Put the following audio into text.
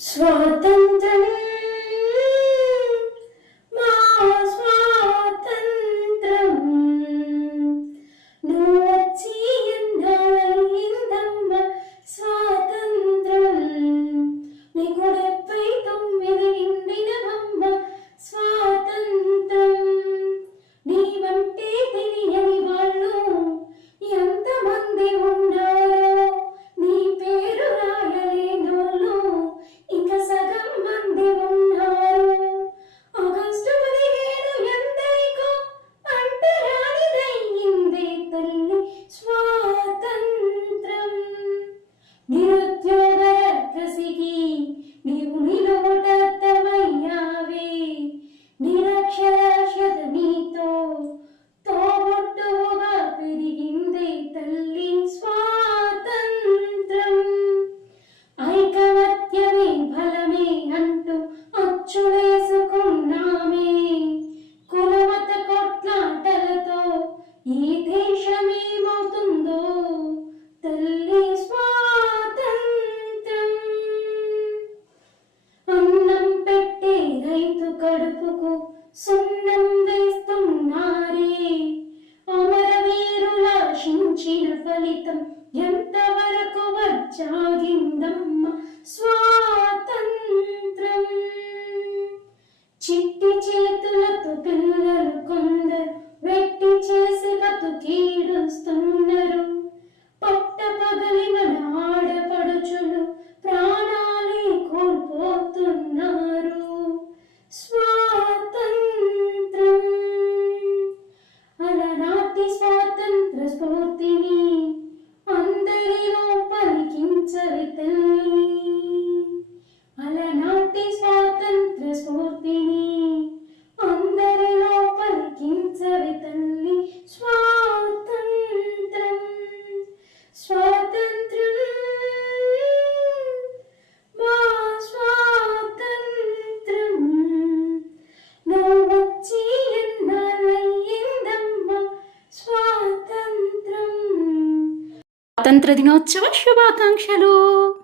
സ്വാതന്ത്ര്യ కడుపుకు సున్నం వేస్తున్నారే. అమరవీరుల శించిన ఫలితం ఎంతవరకు వచ్చాగిందమ్మ స్వాతంత్రం? చిట్టి చేతులతో పిల్లలు కొందరు स्फूर्तिः స్వాతంత్ర దినోత్సవ శుభాకాంక్షలు.